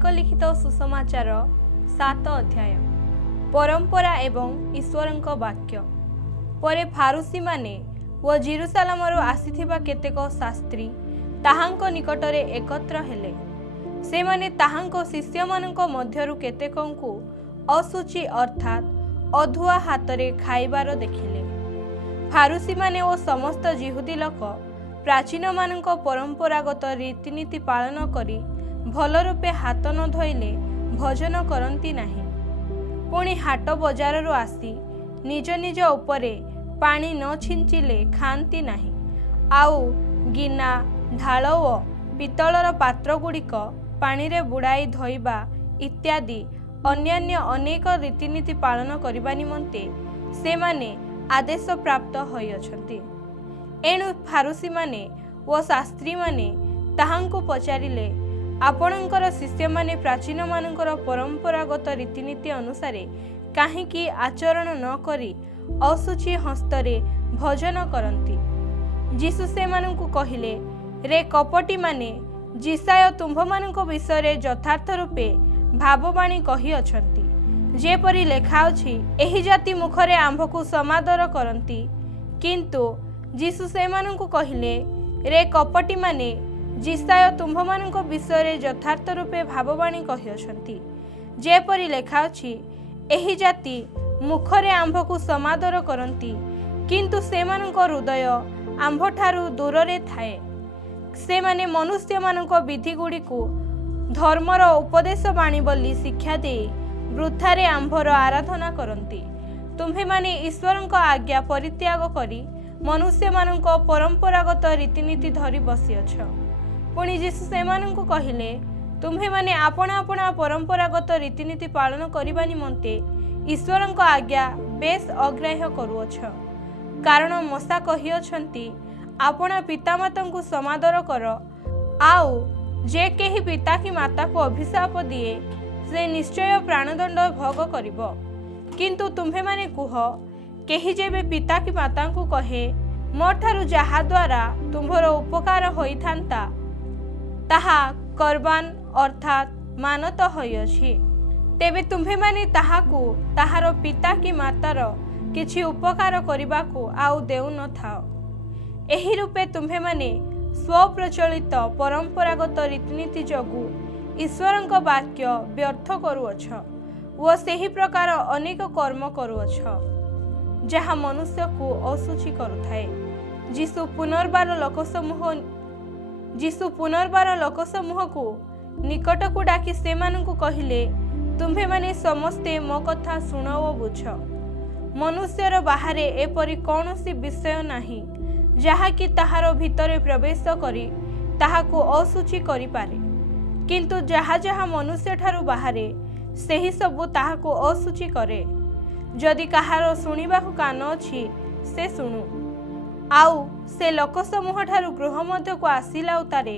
Mark लिखित सुसमाचार 7 अध्याय परंपरा एवं ईश्वरंक वाक्य। परे फारुसी माने व जेरुसालेमरु आसीथिबा केतेक शास्त्री ताहांक निकटरे एकत्र हेले। से माने ताहांक शिष्यमानंक मध्यरु केतेकंकु असुचि अर्थात अधुआ हातरे खाइबार देखिले। फारुसी माने ओ समस्त जिहुदी लोक प्राचीन मानक परंपरागत रीतिनीति पालन करी भल रूपे हाथ न धोइले भोजन करती नाही। पुणी हाट बजार आसी निज निज उपरे पानी न छिंचिले खाती नाही। आउ गिना ढाल ओ पितलर पात्र गुड़िक पानी रे बुड़ाई धोइबा इत्यादि अन्यान्य अनेक रीतिनीति पालन करबा निमंते से माने आदेश प्राप्त होइअछंती। एणु फारुसी माने व शास्त्री माने ताहांको पचारिले, आपणकर शिष्य माने प्राचीन मानकर परंपरागत रीतिनीति अनुसारे काहेकि आचरण न करी असुचि हस्तरे भोजन करती। जीसु से मानकु कहिले, रे कपटी माने जिसाय तुम्भ मानक विषय यथार्थ रूपे भाववाणी कही अछंती। जेपरि लेखा अछि, एही जाति मुखरे आंभकु समादर करती। किंतु जीसु से मानकु कहिले, रे कपटी माने जिसाय तुम्भ मानक विषय यथार्थ रूपे भाववाणी कही अछंती। जेपरि लेखा अछि, एही जाति मुखरे आंभकु समादर करती, किंतु सेमानक हृदय आंभठारु दूररे थाए। से माने मनुष्य मानक विधि गुड़िकु धर्मर उपदेश बाणी बोली शिक्षा दे वृथारे आंभर आराधना करती। तुम्हे माने ईश्वरंक आज्ञा परित्याग करी मनुष्य मानक परंपरागत रीतिनीति धरी बसिअछ। पुणी जीसु सेमानंकु कहिले, तुम्हे माने आपणा आपणा परंपरागत रीतिनीति पालन करिबा निमंते ईश्वरंक आज्ञा बेस अग्राह्य करूअछ। कारण मसा कहिअछंती, आपणा पितामातांकु समादर कर। आउ जे केही पिता कि माता को अभिशाप दिए से निश्चय प्राणदंड भोग करिबो। किंतु तुम्हे माने कुह, केही जेबे पिता कि माता को कहे, मोठारु जहा द्वारा तुम्भर उपकार होइथांता ताहा करबान अर्थात मानत होइअछि, तेबे तुम्हे माने ताहाकु ताहार पिता कि मातार किछि उपकार करिबाकु आउ देउ न थाओ। एही रूपे तुम्हे माने स्वप्रचलित परंपरागत रीतिनीति जगु ईश्वरंक वाक्य व्यर्थ करूअछ व सेही प्रकार अनेक कर्म करूअछ जहा मनुष्य को असुचि करुथाए। जीसु पुनर्बार लोक समूह को निकट को डाकी सेमानंकु कहिले, तुम्हे माने समस्ते मो कथा शुण ओ बुझ। मनुष्यर बाहरे एपरि कौनसी विषय नाही जहा कि ताहार भितरे प्रवेश करी ताहाको असुचि करि पारे। किंतु जहा जहा मनुष्य ठारू बाहरे सेही सबु ताहाको असुचि करे। जदि काहार शुणिबाकु कान अछि से शुणु। आउ से लोक समूह ठारू गृह मध्य को आसिला उतारे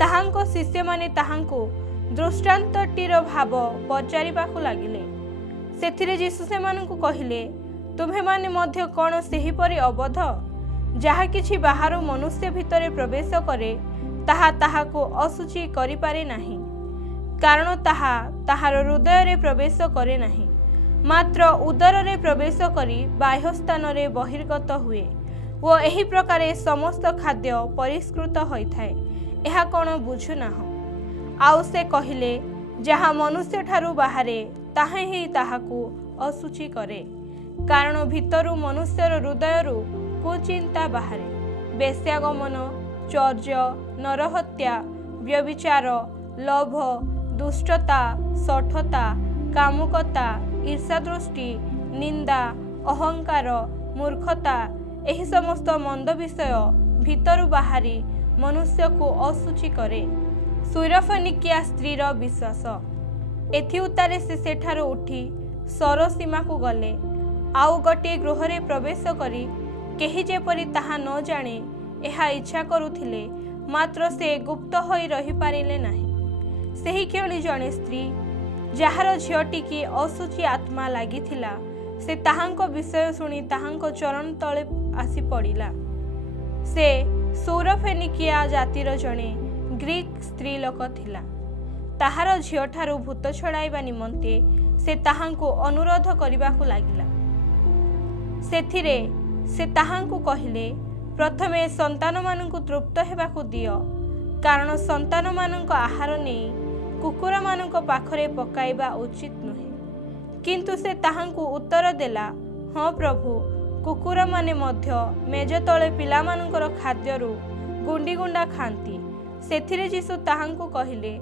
ताहांको शिष्य माने ताहांको दृष्टान्तटीर भाव पचारिबाकु लागिले। सेथिरे जीसु सेमानंकु कहिले, तुम्हे माने मध्य कोन सेही परि अबध जहा किछि बाहर मनुष्य भितरे प्रवेश करे ताहा ताहाको असुचि करि पारे नाही। कारण ताहा ताहार हृदय रे प्रवेश करे नाही, मात्र उदर रे प्रवेश करी बाह्य स्थान रे बहिर्गत हुए वो एही प्रकारे समस्त खाद्य परिष्कृत होइथाए। एहा कोन बुझु नाह। आउ से कहिले, जहा मनुष्य ठारू बाहरे ताहा ही ताहाको असुचि करे। कारण भितरु मनुष्यर हृदयरु कुचिंता बाहरे, बेश्यागमन, चौर्य, नरहत्या, व्यभिचार, लोभ, दुष्टता, शठता, कामुकता, ईर्षादृष्टि, निंदा, अहंकार, मूर्खता, एही समस्त मंद विषय भितरु बाहरी मनुष्य को असुचि करे। सुरफनिकिया स्त्रीर विश्वास। एथि उतारे से सेठारु उठी सर सीमा को गले। आउ गोटे गृहरे प्रवेश करी केही जेपरि ताहा न जाने एहा इच्छा करुथिले, मात्र से गुप्त होई रही पारिले नाही। सेही क्षणी जणे स्त्री जार झियोटी की असुचि आत्मा लागिथिला, से ताहांको विषय शुणी ताहांको चरण तले आसी पड़िला। से सौरफेनिकिया जातिर जणे ग्रीक स्त्री लोक थिला। ତାହାର ଝିଅଠାରୁ ଭୂତ ଛଡ଼ାଇବା ନିମନ୍ତେ ସେ ତାହାଙ୍କୁ ଅନୁରୋଧ କରିବାକୁ ଲାଗିଲା। ସେଥିରେ ସେ ତାହାଙ୍କୁ କହିଲେ, ପ୍ରଥମେ ସନ୍ତାନମାନଙ୍କୁ ତୃପ୍ତ ହେବାକୁ ଦିଅ, କାରଣ ସନ୍ତାନମାନଙ୍କ ଆହାର ନେଇ କୁକୁରମାନଙ୍କ ପାଖରେ ପକାଇବା ଉଚିତ ନୁହେଁ। କିନ୍ତୁ ସେ ତାହାଙ୍କୁ ଉତ୍ତର ଦେଲା, ହଁ ପ୍ରଭୁ, କୁକୁରମାନେ ମଧ୍ୟ ମେଜ ତଳେ ପିଲାମାନଙ୍କର ଖାଦ୍ୟରୁ ଗୁଣ୍ଡି ଗୁଣ୍ଡା ଖାଆନ୍ତି। ସେଥିରେ ଯୀଶୁ ତାହାଙ୍କୁ କହିଲେ,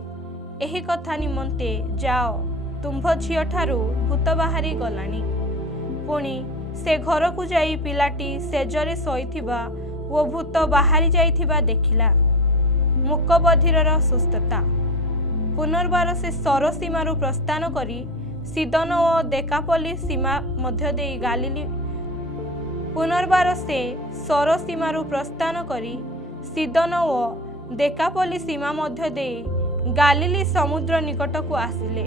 ଏହି କଥା ନିମନ୍ତେ ଯାଅ, ତୁମ୍ଭ ଝିଅଠାରୁ ଭୂତ ବାହାରି ଗଲାଣି। ପୁଣି ସେ ଘରକୁ ଯାଇ ପିଲାଟି ସେଜରେ ଶୋଇଥିବା ଓ ଭୂତ ବାହାରି ଯାଇଥିବା ଦେଖିଲା। ମୂକ ବଧିରର ସୁସ୍ଥତା। ପୁନର୍ବାର ସେ ସର ସୀମାରୁ ପ୍ରସ୍ଥାନ କରି ସିଦୋନ ଓ ଦେକାପୋଲି ସୀମା ମଧ୍ୟ ଦେଇ ଗାଲିଲି ସମୁଦ୍ର ନିକଟକୁ ଆସିଲେ।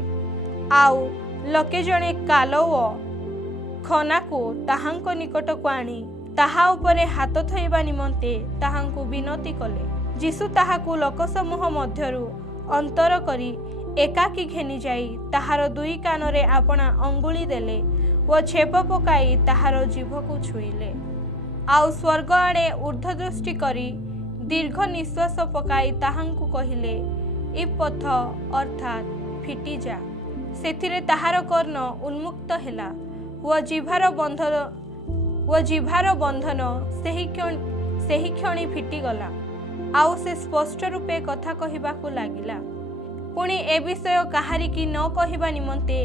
ଆଉ ଲୋକେ ଜଣେ କାଲ ଓ ଖନାକୁ ତାହାଙ୍କ ନିକଟକୁ ଆଣି ତାହା ଉପରେ ହାତ ଥୋଇବା ନିମନ୍ତେ ତାହାଙ୍କୁ ବିନତି କଲେ। ଯୀଶୁ ତାହାକୁ ଲୋକସମୂହ ମଧ୍ୟରୁ ଅନ୍ତର କରି ଏକାକୀ ଘେନିଯାଇ ତାହାର 2 କାନରେ ଆପଣା ଅଙ୍ଗୁଳି ଦେଲେ ଓ ଛେପ ପକାଇ ତାହାର ଜିଭକୁ ଛୁଇଁଲେ। ଆଉ ସ୍ୱର୍ଗ ଆଡ଼େ ଊର୍ଦ୍ଧ୍ୱଦୃଷ୍ଟି କରି ଦୀର୍ଘ ନିଶ୍ୱାସ ପକାଇ ତାହାଙ୍କୁ କହିଲେ, ଇପଥ ଅର୍ଥାତ୍ ଫିଟିଯା। ସେଥିରେ ତାହାର କର୍ଣ୍ଣ ଉନ୍ମୁକ୍ତ ହେଲା ଓ ଜିହ୍ବାର ବନ୍ଧନ ସେହି କ୍ଷଣି ଫିଟିଗଲା। ଆଉ ସେ ସ୍ପଷ୍ଟ ରୂପେ କଥା କହିବାକୁ ଲାଗିଲା। ପୁଣି ଏ ବିଷୟ କାହାରିକି ନ କହିବା ନିମନ୍ତେ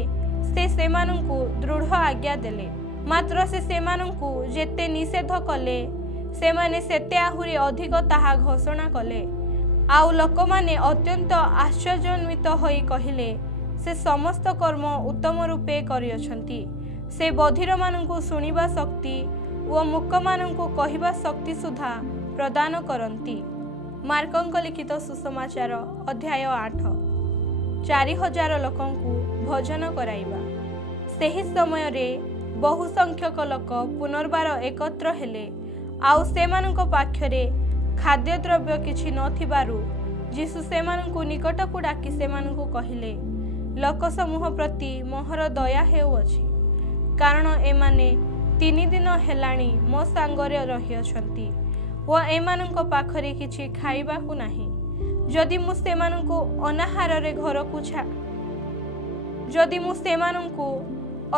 ସେ ସେମାନଙ୍କୁ ଦୃଢ଼ ଆଜ୍ଞା ଦେଲେ। ମାତ୍ର ସେ ସେମାନଙ୍କୁ ଯେତେ ନିଷେଧ କଲେ, ସେମାନେ ସେତେ ଆହୁରି ଅଧିକ ତାହା ଘୋଷଣା କଲେ। ଆଉ ଲୋକମାନେ ଅତ୍ୟନ୍ତ ଆଶ୍ଚର୍ଯ୍ୟାନ୍ୱିତ ହୋଇ କହିଲେ, ସେ ସମସ୍ତ କର୍ମ ଉତ୍ତମ ରୂପେ କରିଅଛନ୍ତି। ସେ ବଧିରମାନଙ୍କୁ ଶୁଣିବା ଶକ୍ତି ଓ ମୂକମାନଙ୍କୁ କହିବା ଶକ୍ତି ସୁଦ୍ଧା ପ୍ରଦାନ କରନ୍ତି। ମାର୍କଙ୍କ ଲିଖିତ ସୁସମାଚାର ଅଧ୍ୟାୟ 8। 4000 ଲୋକଙ୍କୁ ଭୋଜନ କରାଇବା। ସେହି ସମୟରେ ବହୁ ସଂଖ୍ୟକ ଲୋକ ପୁନର୍ବାର ଏକତ୍ର ହେଲେ। ଆଉ ସେମାନଙ୍କ ପାଖରେ ଖାଦ୍ୟଦ୍ରବ୍ୟ କିଛି ନଥିବାରୁ ଯୀଶୁ ସେମାନଙ୍କୁ ନିକଟକୁ ଡାକି ସେମାନଙ୍କୁ କହିଲେ, ଲୋକସମୂହ ପ୍ରତି ମୋହର ଦୟା ହେଉଅଛି, କାରଣ ଏମାନେ 3 ଦିନ ହେଲାଣି ମୋ ସାଙ୍ଗରେ ରହିଅଛନ୍ତି ଓ ଏମାନଙ୍କ ପାଖରେ କିଛି ଖାଇବାକୁ ନାହିଁ। ଯଦି ମୁଁ ସେମାନଙ୍କୁ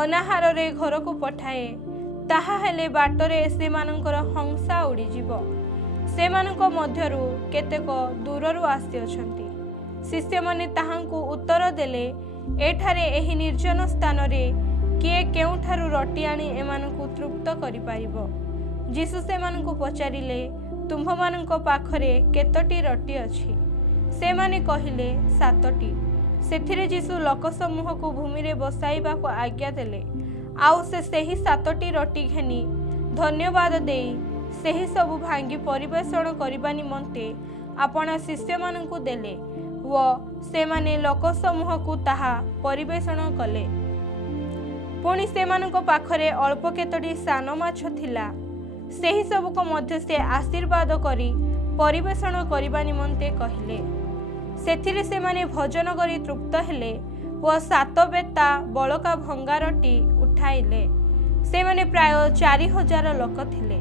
ଅନାହାରରେ ଘରକୁ ପଠାଏ, ତାହା ହେଲେ ବାଟରେ ସେମାନଙ୍କର ହଂସା ଉଡ଼ିଯିବ। ସେମାନଙ୍କ ମଧ୍ୟରୁ କେତେକ ଦୂରରୁ ଆସିଅଛନ୍ତି। ଶିଷ୍ୟମାନେ ତାହାଙ୍କୁ ଉତ୍ତର ଦେଲେ, ଏଠାରେ ଏହି ନିର୍ଜନ ସ୍ଥାନରେ କିଏ କେଉଁଠାରୁ ରୋଟି ଆଣି ଏମାନଙ୍କୁ ତୃପ୍ତ କରିପାରିବ? ଯୀଶୁ ସେମାନଙ୍କୁ ପଚାରିଲେ, ତୁମ୍ଭମାନଙ୍କ ପାଖରେ କେତୋଟି ରୋଟି ଅଛି? ସେମାନେ କହିଲେ, 7ଟି। ସେଥିରେ ଯୀଶୁ ଲୋକସମୂହକୁ ଭୂମିରେ ବସାଇବାକୁ ଆଜ୍ଞା ଦେଲେ। ଆଉ ସେ ସେହି 7ଟି ରୋଟି ଘେନି ଧନ୍ୟବାଦ ଦେଇ ସେହି ସବୁ ଭାଙ୍ଗି ପରିବେଷଣ କରିବା ନିମନ୍ତେ ଆପଣା ଶିଷ୍ୟମାନଙ୍କୁ ଦେଲେ ଓ ସେମାନେ ଲୋକସମୂହକୁ ତାହା ପରିବେଷଣ କଲେ। ପୁଣି ସେମାନଙ୍କ ପାଖରେ ଅଳ୍ପ କେତୋଟି ସାନ ମାଛ ଥିଲା। ସେହି ସବୁକୁ ମଧ୍ୟ ସେ ଆଶୀର୍ବାଦ କରି ପରିବେଷଣ କରିବା ନିମନ୍ତେ କହିଲେ। ସେଥିରେ ସେମାନେ ଭୋଜନ କରି ତୃପ୍ତ ହେଲେ ଓ 7 ବେତା ବଳକା ଭଙ୍ଗା ରୋଟି ଉଠାଇଲେ। ସେମାନେ ପ୍ରାୟ 4000 ଲୋକ ଥିଲେ।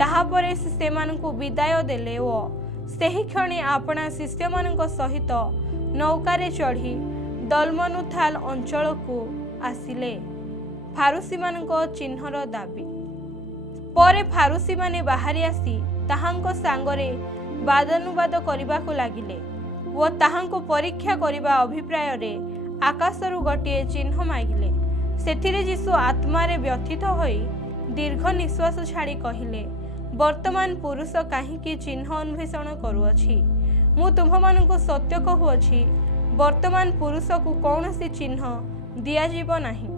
ତାହାପରେ ସେ ସେମାନଙ୍କୁ ବିଦାୟ ଦେଲେ ଓ ସେହି କ୍ଷଣି ଆପଣା ଶିଷ୍ୟମାନଙ୍କ ସହିତ ନୌକାରେ ଚଢ଼ି ଦଲମନୁଥାଲ ଅଞ୍ଚଳକୁ ଆସିଲେ। ଫାରୁସୀମାନଙ୍କ ଚିହ୍ନର ଦାବି। ପରେ ଫାରୁସୀମାନେ ବାହାରି ଆସି ତାହାଙ୍କ ସାଙ୍ଗରେ ବାଦାନୁବାଦ କରିବାକୁ ଲାଗିଲେ ଓ ତାହାଙ୍କୁ ପରୀକ୍ଷା କରିବା ଅଭିପ୍ରାୟରେ ଆକାଶରୁ ଗୋଟିଏ ଚିହ୍ନ ମାଗିଲେ। ସେଥିରେ ଯୀଶୁ ଆତ୍ମାରେ ବ୍ୟଥିତ ହୋଇ ଦୀର୍ଘ ନିଶ୍ୱାସ ଛାଡ଼ି କହିଲେ, ବର୍ତ୍ତମାନ ପୁରୁଷ କାହିଁକି ଚିହ୍ନ ଅନ୍ୱେଷଣ କରୁଅଛି? ମୁଁ ତୁମ୍ଭମାନଙ୍କୁ ସତ୍ୟ କହୁଅଛି, ବର୍ତ୍ତମାନ ପୁରୁଷକୁ କୌଣସି ଚିହ୍ନ ଦିଆଯିବ ନାହିଁ।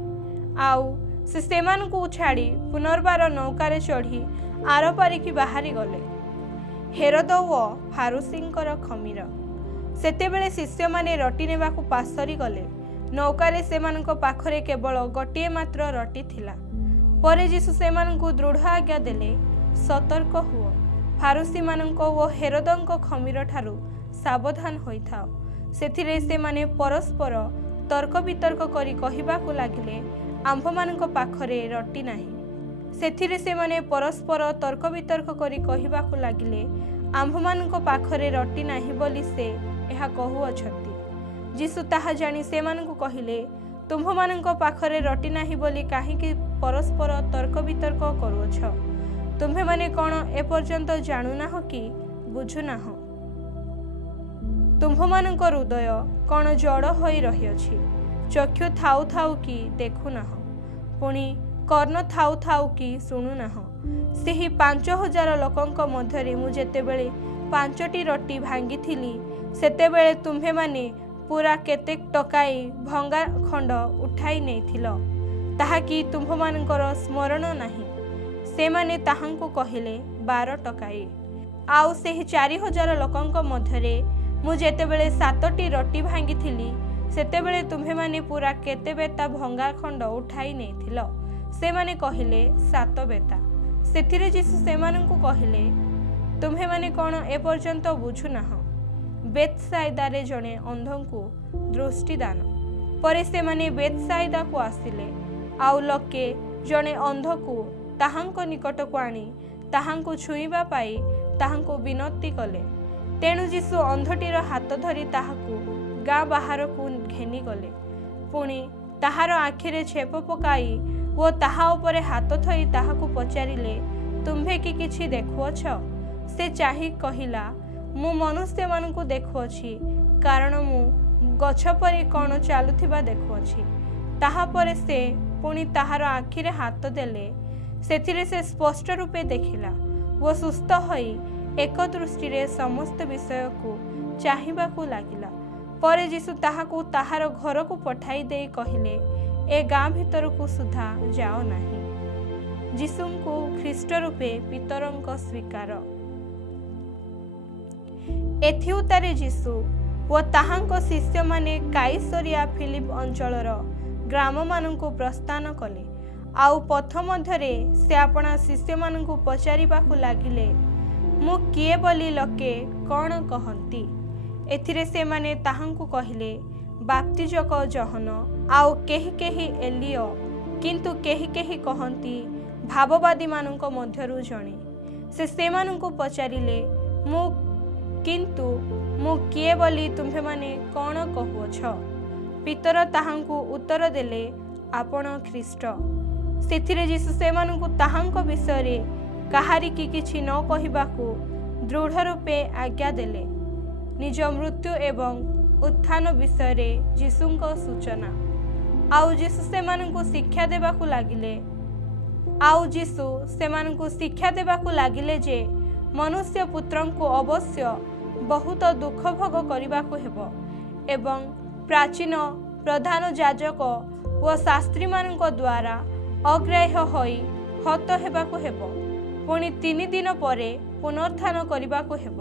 ଆଉ ସେ ସେମାନଙ୍କୁ ଛାଡ଼ି ପୁନର୍ବାର ନୌକାରେ ଚଢ଼ି ଆରପାରିକି ବାହାରିଗଲେ। ହେରୋଦ ଓ ଫାରୁସୀଙ୍କର ଖମୀର। ସେତେବେଳେ ଶିଷ୍ୟମାନେ ରୋଟି ନେବାକୁ ପାଶୋରି ଗଲେ। ନୌକାରେ ସେମାନଙ୍କ ପାଖରେ କେବଳ ଗୋଟିଏ ମାତ୍ର ରୋଟି ଥିଲା। ପରେ ଯୀଶୁ ସେମାନଙ୍କୁ ଦୃଢ଼ ଆଜ୍ଞା ଦେଲେ, ସତର୍କ ହୁଅ, ଫାରୁସୀମାନଙ୍କ ଓ ହେରୋଦଙ୍କ ଖମୀର ଠାରୁ ସାବଧାନ ହୋଇଥାଅ। ସେଥିରେ ସେମାନେ ପରସ୍ପର ତର୍କ ବିତର୍କ କରି କହିବାକୁ ଲାଗିଲେ, ଆମ୍ଭମାନଙ୍କ ପାଖରେ ରଟି ନାହିଁ। ସେଥିରେ ସେମାନେ ପରସ୍ପର ତର୍କ ବିତର୍କ କରି କହିବାକୁ ଲାଗିଲେ, ଆମ୍ଭମାନଙ୍କ ପାଖରେ ରଟି ନାହିଁ ବୋଲି ସେ ଏହା କହୁଅଛନ୍ତି। ଯୀଶୁ ତାହା ଜାଣି ସେମାନଙ୍କୁ କହିଲେ, ତୁମ୍ଭମାନଙ୍କ ପାଖରେ ରଟି ନାହିଁ ବୋଲି କାହିଁକି ପରସ୍ପର ତର୍କ ବିତର୍କ କରୁଅଛ? ତୁମ୍ଭେମାନେ କ'ଣ ଏପର୍ଯ୍ୟନ୍ତ ଜାଣୁନାହଁ କି ବୁଝୁନାହଁ? ତୁମ୍ଭମାନଙ୍କ ହୃଦୟ କ'ଣ ଜଡ଼ ହୋଇ ରହିଅଛି? ଚକ୍ଷୁ ଥାଉ ଥାଉ କି ଦେଖୁନାହଁ, ପୁଣି କର୍ଣ୍ଣ ଥାଉ ଥାଉ କି ଶୁଣୁନାହଁ? ସେହି 5,000 ଲୋକଙ୍କ ମଧ୍ୟରେ ମୁଁ ଯେତେବେଳେ 5ଟି ରୋଟି ଭାଙ୍ଗିଥିଲି, ସେତେବେଳେ ତୁମ୍ଭେମାନେ ପୂରା କେତେ ଟକାଇ ଭଙ୍ଗା ଖଣ୍ଡ ଉଠାଇ ନେଇଥିଲ, ତାହା କି ତୁମ୍ଭମାନଙ୍କର ସ୍ମରଣ ନାହିଁ? ସେମାନେ ତାହାଙ୍କୁ କହିଲେ, 12 ଟକାଇ। ଆଉ ସେହି 4,000 ଲୋକଙ୍କ ମଧ୍ୟରେ ମୁଁ ଯେତେବେଳେ 7ଟି ରୋଟି ଭାଙ୍ଗିଥିଲି, ସେତେବେଳେ ତୁମ୍ଭେମାନେ ପୂରା କେତେ ବେତା ଭଙ୍ଗା ଖଣ୍ଡ ଉଠାଇ ନେଇଥିଲ? ସେମାନେ କହିଲେ, 7 ବେତା। ସେଥିରେ ଯୀଶୁ ସେମାନଙ୍କୁ କହିଲେ, ତୁମ୍ଭେମାନେ କ'ଣ ଏପର୍ଯ୍ୟନ୍ତ ବୁଝୁନାହଁ? ବେଥସାଇଦାରେ ଜଣେ ଅନ୍ଧଙ୍କୁ ଦୃଷ୍ଟିଦାନ। ପରେ ସେମାନେ ବେଥସାଇଦାକୁ ଆସିଲେ, ଆଉ ଲୋକେ ଜଣେ ଅନ୍ଧକୁ ତାହାଙ୍କ ନିକଟକୁ ଆଣି ତାହାଙ୍କୁ ଛୁଇଁବା ପାଇଁ ତାହାଙ୍କୁ ବିନତି କଲେ। ତେଣୁ ଯୀଶୁ ଅନ୍ଧଟିର ହାତ ଧରି ତାହାକୁ ଗାଁ ବାହାରକୁ ଘେନିଗଲେ। ପୁଣି ତାହାର ଆଖିରେ ଛେପ ପକାଇ ଓ ତାହା ଉପରେ ହାତ ଥୋଇ ତାହାକୁ ପଚାରିଲେ, ତୁମ୍ଭେ କି କିଛି ଦେଖୁଅଛ? ସେ ଚାହିଁ କହିଲା, ମୁଁ ମନୁଷ୍ୟମାନଙ୍କୁ ଦେଖୁଅଛି, କାରଣ ମୁଁ ଗଛ ପରି କ'ଣ ଚାଲୁଥିବା ଦେଖୁଅଛି। ତାହାପରେ ସେ ପୁଣି ତାହାର ଆଖିରେ ହାତ ଦେଲେ। ସେଥିରେ ସେ ସ୍ପଷ୍ଟ ରୂପେ ଦେଖିଲା ଓ ସୁସ୍ଥ ହୋଇ ଏକ ଦୃଷ୍ଟିରେ ସମସ୍ତ ବିଷୟକୁ ଚାହିଁବାକୁ ଲାଗିଲା। ପରେ ଯୀଶୁ ତାହାକୁ ତାହାର ଘରକୁ ପଠାଇ ଦେଇ କହିଲେ, ଏ ଗାଁ ଭିତରକୁ ସୁଦ୍ଧା ଯାଅ ନାହିଁ। ଯୀଶୁଙ୍କୁ ଖ୍ରୀଷ୍ଟ ରୂପେ ପିତରଙ୍କ ସ୍ୱୀକାର। ଏଥିଉତ୍ତାରେ ଯୀଶୁ ଓ ତାହାଙ୍କ ଶିଷ୍ୟମାନେ କାଇସରିଆ ଫିଲିପ ଅଞ୍ଚଳର ଗ୍ରାମମାନଙ୍କୁ ପ୍ରସ୍ଥାନ କଲେ। ଆଉ ପଥ ମଧ୍ୟରେ ସେ ଆପଣା ଶିଷ୍ୟମାନଙ୍କୁ ପଚାରିବାକୁ ଲାଗିଲେ, ମୁଁ କିଏ ବୋଲି ଲୋକେ କ'ଣ କହନ୍ତି? ଏଥିରେ ସେମାନେ ତାହାଙ୍କୁ କହିଲେ, ବାପ୍ତିଜକ ଯୋହନ, ଆଉ କେହି କେହି ଏଲିୟ, କିନ୍ତୁ କେହି କେହି କହନ୍ତି ଭାବବାଦୀମାନଙ୍କ ମଧ୍ୟରୁ ଜଣେ। ସେ ସେମାନଙ୍କୁ ପଚାରିଲେ, କିନ୍ତୁ ମୁଁ କିଏ ବୋଲି ତୁମ୍ଭେମାନେ କ'ଣ କହୁଅଛ? ପିତର ତାହାଙ୍କୁ ଉତ୍ତର ଦେଲେ, ଆପଣ ଖ୍ରୀଷ୍ଟ। ସେଥିରେ ଯୀଶୁ ସେମାନଙ୍କୁ ତାହାଙ୍କ ବିଷୟରେ କାହାରିକି କିଛି ନ କହିବାକୁ ଦୃଢ଼ ରୂପେ ଆଜ୍ଞା ଦେଲେ। ନିଜ ମୃତ୍ୟୁ ଏବଂ ଉତ୍ଥାନ ବିଷୟରେ ଯୀଶୁଙ୍କ ସୂଚନା। ଆଉ ଯୀଶୁ ସେମାନଙ୍କୁ ଶିକ୍ଷା ଦେବାକୁ ଲାଗିଲେ ଯେ ମନୁଷ୍ୟ ପୁତ୍ରଙ୍କୁ ଅବଶ୍ୟ ବହୁତ ଦୁଃଖ ଭୋଗ କରିବାକୁ ହେବ ଏବଂ ପ୍ରାଚୀନ ପ୍ରଧାନ ଯାଜକ ଓ ଶାସ୍ତ୍ରୀମାନଙ୍କ ଦ୍ୱାରା ଅଗ୍ରାହ୍ୟ ହୋଇ ହତ ହେବାକୁ ହେବ, ପୁଣି 3 ଦିନ ପରେ ପୁନରୁତ୍ଥାନ କରିବାକୁ ହେବ।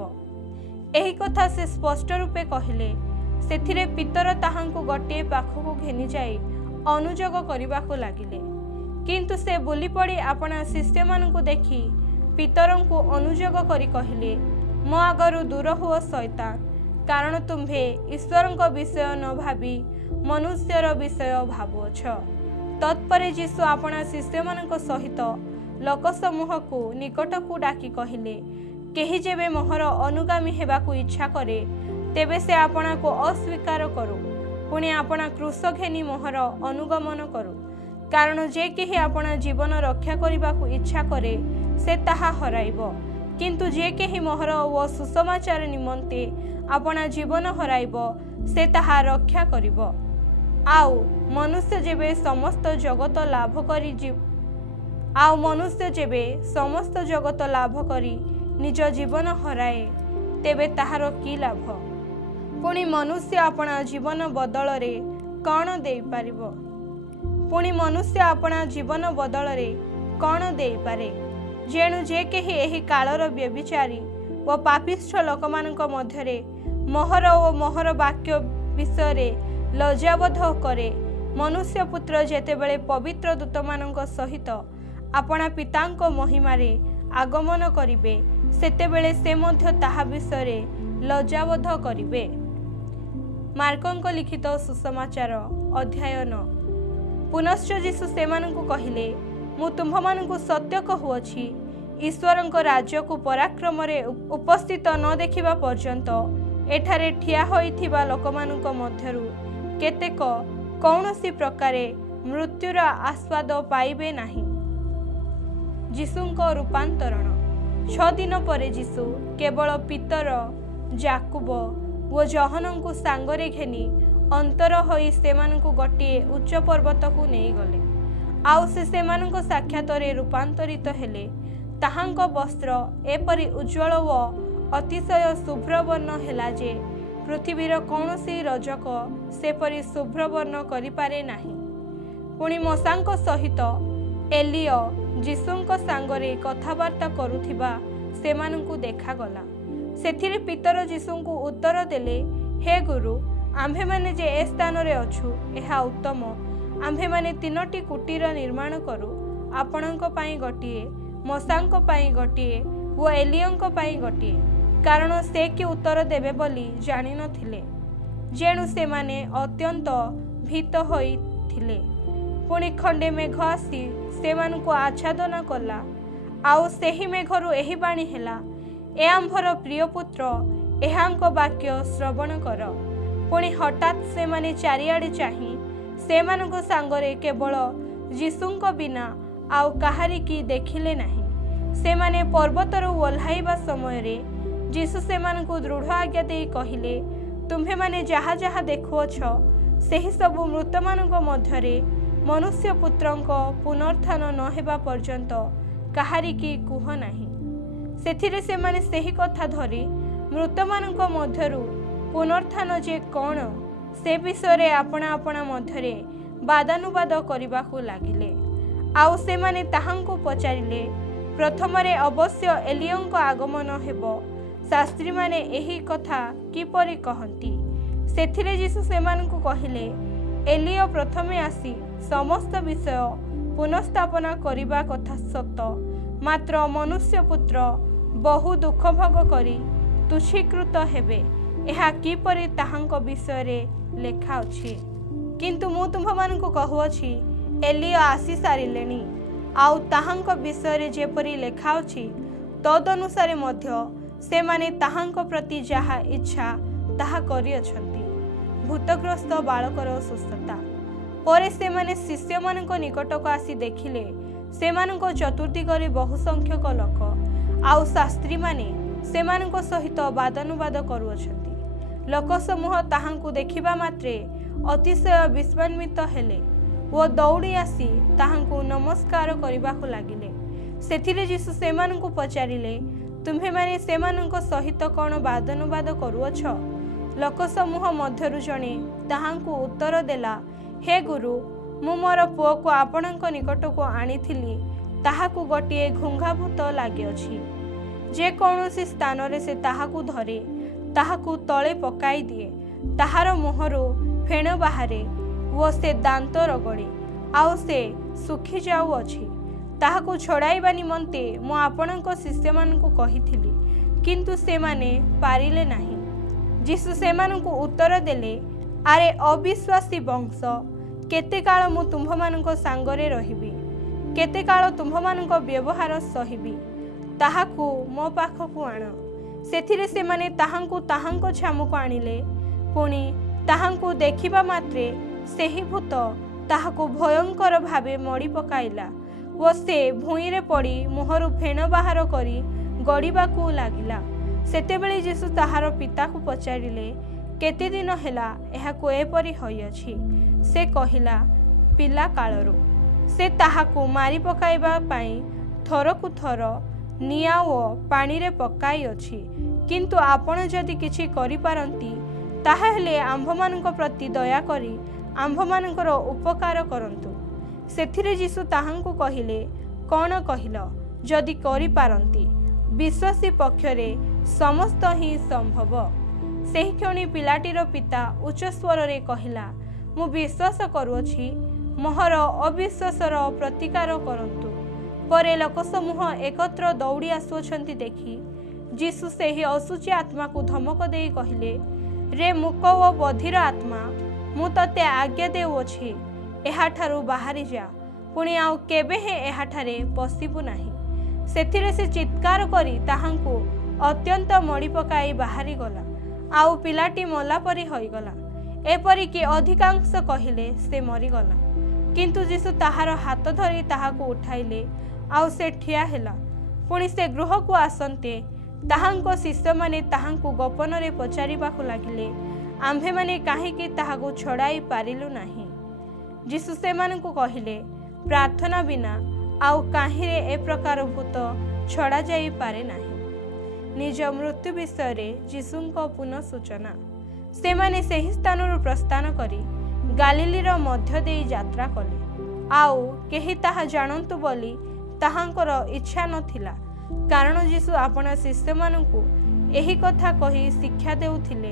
ଏହି କଥା ସେ ସ୍ପଷ୍ଟ ରୂପେ କହିଲେ। ସେଥିରେ ପିତର ତାହାଙ୍କୁ ଗୋଟିଏ ପାଖକୁ ଘେନିଯାଇ ଅନୁଯୋଗ କରିବାକୁ ଲାଗିଲେ। କିନ୍ତୁ ସେ ବୁଲିପଡ଼ି ଆପଣା ଶିଷ୍ୟମାନଙ୍କୁ ଦେଖି ପିତରଙ୍କୁ ଅନୁଯୋଗ କରି କହିଲେ, ମୋ ଆଗରୁ ଦୂର ହୁଅ ଶୈତାନ, କାରଣ ତୁମ୍ଭେ ଈଶ୍ୱରଙ୍କ ବିଷୟ ନ ଭାବି ମନୁଷ୍ୟର ବିଷୟ ଭାବୁଅଛ। ତତ୍ପରେ ଯୀଶୁ ଆପଣା ଶିଷ୍ୟମାନଙ୍କ ସହିତ ଲୋକସମୂହକୁ ନିକଟକୁ ଡାକି କହିଲେ, କେହି ଯେବେ ମୋହର ଅନୁଗାମୀ ହେବାକୁ ଇଚ୍ଛା କରେ, ତେବେ ସେ ଆପଣାକୁ ଅସ୍ୱୀକାର କରୁ, ପୁଣି ଆପଣା କ୍ରୁଶ ଘେନି ମୋହର ଅନୁଗମନ କରୁ। କାରଣ ଯେ କେହି ଆପଣା ଜୀବନ ରକ୍ଷା କରିବାକୁ ଇଚ୍ଛା କରେ, ସେ ତାହା ହରାଇବ। କିନ୍ତୁ ଯେ କେହି ମୋହର ଓ ସୁସମାଚାର ନିମନ୍ତେ ଆପଣା ଜୀବନ ହରାଇବ, ସେ ତାହା ରକ୍ଷା କରିବ। ଆଉ ମନୁଷ୍ୟ ଯେବେ ସମସ୍ତ ଜଗତ ଲାଭ କରି ନିଜ ଜୀବନ ହରାଏ, ତେବେ ତାହାର କି ଲାଭ? ପୁଣି ମନୁଷ୍ୟ ଆପଣା ଜୀବନ ବଦଳରେ କ'ଣ ଦେଇପାରେ? ଯେଣୁ ଯେ କେହି ଏହି କାଳର ବ୍ୟଭିଚାରୀ ଓ ପାପିଷ୍ଠ ଲୋକମାନଙ୍କ ମଧ୍ୟରେ ମୋହର ଓ ମୋହର ବାକ୍ୟ ବିଷୟରେ ଲଜ୍ଜାବୋଧ କରେ, ମନୁଷ୍ୟ ପୁତ୍ର ଯେତେବେଳେ ପବିତ୍ର ଦୂତମାନଙ୍କ ସହିତ ଆପଣା ପିତାଙ୍କ ମହିମାରେ ଆଗମନ କରିବେ, ସେତେବେଳେ ସେ ମଧ୍ୟ ତାହା ବିଷୟରେ ଲଜ୍ଜାବୋଧ କରିବେ। मार्कଙ୍କ लिखित सुसमाचार अध्याय 9। पुनश्च यीशु सेमानंकु कहिले, मु तुम्भमानंकु सत्य कहुअछि, ईश्वरंक राज्य को पराक्रम रे उपस्थित न देखिबा पर्यंत एठारे ठिया होइथिबा लोकमानंक मध्यरु केतेक कौनसी प्रकारे मृत्युर आस्वाद पाइबे नाही। यीशुंक रूपांतरण। 6 दिन परे यीशु केवल पीतर, जाकुब व जहनंकु सांगरे घेनी अंतर होई सेमानंकु गोटिए उच्च पर्वत को नहीं गले। आउ से सेमानंक साक्षात रे रूपांतरित हेले। ताहांक वस्त्र एपरि उज्ज्वल व अतिशय शुभ्रवर्ण हेला जे पृथ्वीर कौनसी रजक सेपरि शुभ्रवर्ण करिपारे नाही। पुणी मशांक सहित एलियो यीशुंक सांगरे कथबार्ता करुथिबा सेमानंकु देखागला। सेथिरे पितर यीशुंकु उत्तर देले, हे गुरु, आम्भे माने जे ए स्थान रे अछु एहा उत्तम। आम्भे माने 3टी कुटीर निर्माण करू, आपणंक पई गोटिए, मशांक पई गोटिए व एलियोंक पई गोटिए, कारण से कि उत्तर देबे बोली जानि नथिले, जेणु से माने अत्यंत भीत होई थिले। पुणी खंडे मेघ आसी सेमानंकु आच्छादन कला। आउ सेही मेघरु एही बाणी हेला, ए आम्भर प्रिय पुत्र, एहांक वाक्य श्रवण कर। पुणी हठात से माने चारिआडे चाही सेमानंको सांगरे केवल यीशुंक बिना आउ काहारी की देखिले नाही। से माने पर्वतरु ओह्लाइबा समय रे यीशु सेमानंको दृढ़ आज्ञा देई कहिले, तुम्भे माने जहा जहा देखुअछ सेही सबु मृतमानंको मध्यरे मनुष्य पुत्रंक पुनरुत्थान न हेबा पर्यंत काहारी की कुह नाही। सेथिरे से माने सेही कथा धरी मृतमानंक मध्यरु पुनरुत्थान जे कौन से विषय आपणा आपणा मध्यरे वादानुवाद करबाकू लागिले। आउ से माने ताहांकु पचारिले, प्रथमरे अवश्य एलियोंक आगमन हेबो, शास्त्री माने एही कथा किपरि कहंती। सेथिरे यीशु सेमानंकु कहिले, एलियो प्रथमे आसी समस्त विषय पुनर्स्थापना करिबा कथा सत, मात्र मनुष्य पुत्र बहु दुख भोग करी तुच्छीकृत हेबे, एहा किपरि ताहांक विषय रे लेखा अछि। किंतु मु तुम्भमानंकु कहुअछि, एलियो आसी सारिलेनी, आउ ताहांक विषय रे जेपरि लेखा अछि तदनुसारे मध्य से माने ताहांक प्रति जहा इच्छा ताहा करिअछंती। भूतग्रस्त बालकर सुस्थता परे से माने शिष्य मानक निकटक आसी देखिले, सेमानक चतुर्दिगरे बहु संख्यक लोक आउ शास्त्री माने सेमानक सहित वादानुवाद करुअछंती। लोक समूह ताहांकु देखिबा मात्रे अतिशय विस्मयान्वित हेले ओ दौड़ी आसी ताहांकु नमस्कार करिबाकु लागिले। सेथिरे यीशु सेमानंकु पचारिले, तुम्हे माने सेमानंक सहित कोन वादानुवाद करुअछ? लोक समूह मध्यरु जणे ताहांकु उत्तर देला, हे गुरु, मु मोर पुओ को आपणक निकटको आनिथिली, ताहाकु गोटिए घुंघाभूत लागिअछि। जे कौनसी स्थान रे से ताहाकु धरे ताहाकु तळे पकाई दिए, ताहार मुहरु फेण बाहारे वो से दांत रगड़े, आउ से सुखी जाउअछि। ताहाकु छड़ाइबा निमंते मु आपणक शिष्य मानकु कहिथिली, किंतु से माने पारिले नाही। यीशु सेमानकु उत्तर देले, आरे अविश्वासी वंश, केते काल मु तुम्भमानक सांगरे रहिबी, केते काल तुम्भमानक व्यवहार सहिबी, ताहाकु मो पाखकु आण। सेथिरे से माने ताहांकु ताहांको छामुको आनिले। पुणी ताहांकु देखिबा मात्रे सेही भूत ताहाकु भयंकर भावे मड़ी पकाइला ओ से भूईरे पड़ी मुहरु फेण बाहर करी गड़ीबाकू लागिला। सेतेबेले यीशु ताहार पिताकु पचारिले, केते दिन हेला एहाकु एपरि होइअछि? से कहिला, पिला कालरू। से ताहाकु मारी पकाइबा पई थरकु थर निया ओ पानी रे पकाई अछि, किंतु आपण जदि किछि करि पारंती ताहा हेले आम्भमानक प्रति दया करी आम्भमानकर उपकार करंतु। सेथिरे यीशु ताहांकु कहिले, कोन कहिल? जदि करि पारंती, विश्वासी पक्षरे समस्त ही संभव। सेही क्षणी पिलाटीर पिता उच्च स्वर रे कहिला, मु विश्वास करुअछि, मोहर अविश्वासर प्रतिकार करंतु। परे लोक समूह एकत्र दौड़ी आसुछंती देखी यीशु सेही असुची आत्मा को धमक देई कहिले, रे मूक ओ बधिर आत्मा मु तते आज्ञा देउछि एहाठारु बाहरी जा पुणी आउ केबे हे एहाठारे पशिबु नाही। सेथिरे से चित्कार करी ताहांकु अत्यंत मड़ी पकाई बाहरी गला आउ पिलाटी मला परी होइगला। एपरिकी अधिकांश कहिले से मरीगला। किंतु जीशु ताहार हाथ धरी ताहाकु उठाइले आउ से ठिया हेला। पुणी से गृह को आसंते ताहांको शिष्य माने ताहांकु गोपन रे पचारिबाकु लागिले आम्भे माने काहेकि ताहाकु छड़ाई पारिलु नाही। जीशु सेमानकु कहिले प्रार्थना बिना आउ काहिरे ए प्रकार भूत छड़ा जाई पारे नाही। निज मृत्यु विषय रे जीशुंको पुनः सूचना। सेमाने सेही स्थानरु प्रस्थान करी गालिलीर मध्य देई यात्रा कले आउ केही ताहा जानंतु बोली ताहांकर इच्छा नथिला कारण जीशु आपना शिष्य मानकु एही कथा कही शिक्षा देउथिले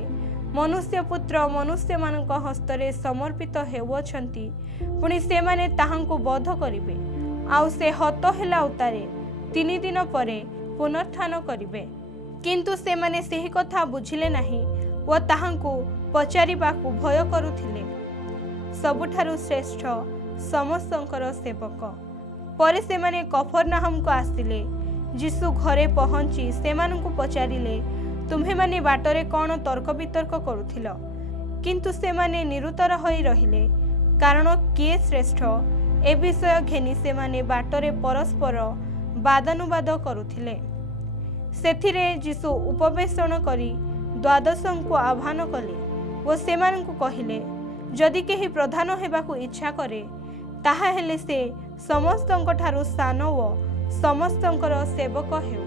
मनुष्य पुत्र मनुष्य मानक हस्तरे समर्पित हेउछंती पुणी सेमाने ताहांकु बोध करिवे आउ से हत हेला उतारे 3 दिन परे पुनरुत्थान करिवे। किंतु सेमाने सेही कथा बुझिले नाही ओ ताहांकु पचारिबाकु भय करुथिले। सबुठारु श्रेष्ठ समस्तंकर सेवक। परे सेमाने कफरनाहम को आसिले। जीशु घरे पहुंची सेमानंकु पचारिले तुम्हे माने बाटरे कौन तर्क वितर्क करुथिल? किंतु सेमाने निरुतर होई रहिले कारण किए श्रेष्ठ ए विषय घेनी सेमाने बाटरे परस्पर वादानुवाद करुथिले। सेथिरे जीशु उपवेशन करी द्वादशंकु आह्वान कले ओ सेमानंकु कहिले जदि केही प्रधान हेबाकु इच्छा करे ताहा हेले से समस्तंक ठारु सान ओ समस्तंकर सेवक हेउ।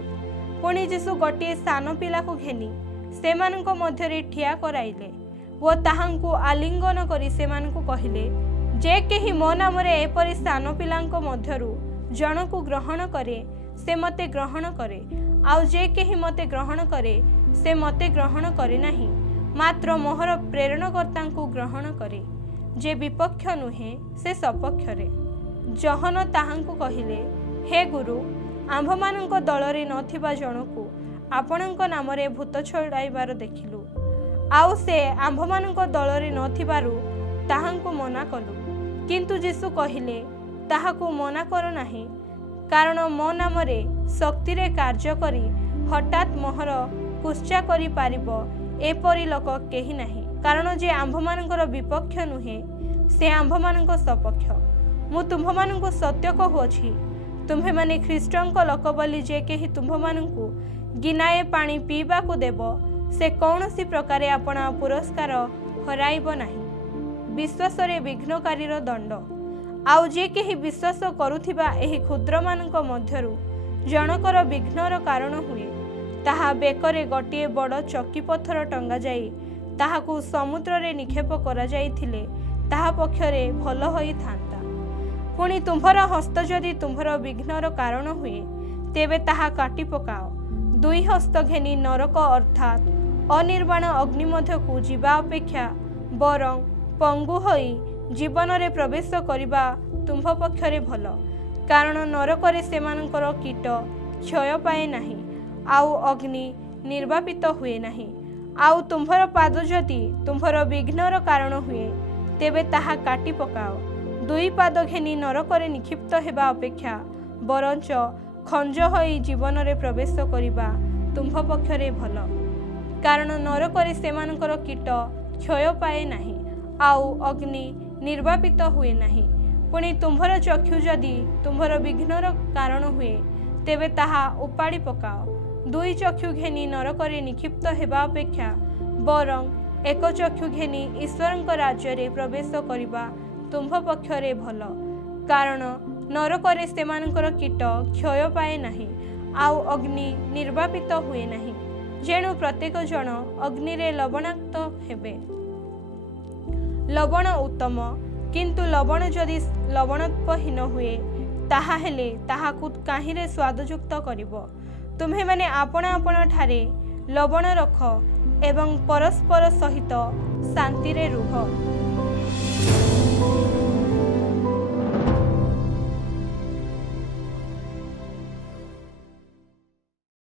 पुणी जीशु गोटे सान पिला को घेनी सेमानंक मध्यरे ठिया कराइले ओ ताहांकु आलिंगन करी सेमानंकु कहिले जे केही मो नामरे एपरि सान पिलांक मध्यरु जनकु ग्रहण करे से मते ग्रहण करे आउ जे केही मते ग्रहण करे से मते ग्रहण करे नाही मात्र मोहर प्रेरणकर्तांकु ग्रहण करे। जे विपक्ष नुहे से सपक्षरे। जहन ताहांकु कहिले हे गुरु आम्भमानंक दलरे नथिबा जनकु आपणंक नामरे भूत छड़ाइबार देखिलु आउ से आम्भमानंक दलरे नथिबारु ताहांकु मना कलु। किंतु जीशु कहिले ताहाकु मना कर नाही कारण मो नामरे शक्ति रे कार्य करी हठात मोहर कुश्चा करी पारिबो एपरि लोक केही नाही कारण जे आम्भमानंकर विपक्ष नुहे से आम्भमानंक सपक्ष। मु तुम्भमानंकु सत्य कहुअछि तुम्हे माने ख्रीष्टंक लोक बोली जे केही तुम्भमानंकु गिनाए पानी पीबाकु देबो से कौनसी प्रकारे आपणा पुरस्कार हराइबो नाही। विश्वास रे विघ्नकारीर दंड आउ जे केही विश्वास करुथिबा एही क्षुद्र मानक मध्यरु जनकर विघ्नर कारण हुए ताहा बेकरे गोटे बड़ चकी पत्थर टंगा जाई ताहाकु समुद्र रे निक्षेप करा जाइथिले ताहा पक्षरे भल होई थांता। पुणी तुम्भर हस्त जदि तुम्भर विघ्नर कारण हुए तेबे ताहा काटी पकाओ। 2 हस्त घेनी नरक अर्थात अनिर्वाण अग्नि मध्यकु जीवा अपेक्षा बरं पंगु होई जीवन रे प्रवेश करिबा तुम्भ पक्षरे भल कारण नरकरे सेमानकर कीट क्षय पाए नाही आउ अग्नि निर्वापित हुए नाही। आउ तुम्भर पाद जदि तुम्भर विघ्नर कारण हुए तेबे ताहा काटी पकाओ। 2 पाद घेनी नरकरे निक्षिप्त हेबा अपेक्षा बरंच खंज होई जीवन रे प्रवेश करिबा तुम्भ पक्षरे भल कारण नरकरे सेमानकर कीट क्षय पाए नाही आउ अग्नि निर्वापित हुए नाही। पुणी तुम्भर चक्षु जदि तुम्भर विघ्नर कारण हुए तेबे ताहा उपाड़ी पकाओ। 2 चक्षु घेनी नरकरे निक्षिप्त हेबा अपेक्षा बरं 1 चक्षु घेनी ईश्वरंक राज्य रे प्रवेश करिबा तुम्भ पक्षरे भल कारण नरकरे सेमानकर कीट क्षय पाए नाही आउ अग्नि निर्वापित हुए नाही। जेणु प्रत्येक जन अग्नि रे लवणाक्त हेबे। लवण उत्तम किंतु लवण जदि लवणत्वहीन हुए ताहा हेले ताहाकु काहिरे स्वादयुक्त करिवो। तुम्हे माने आपणा आपणा ठारे लवण रख एवं परस्पर सहित शांति रे रुह।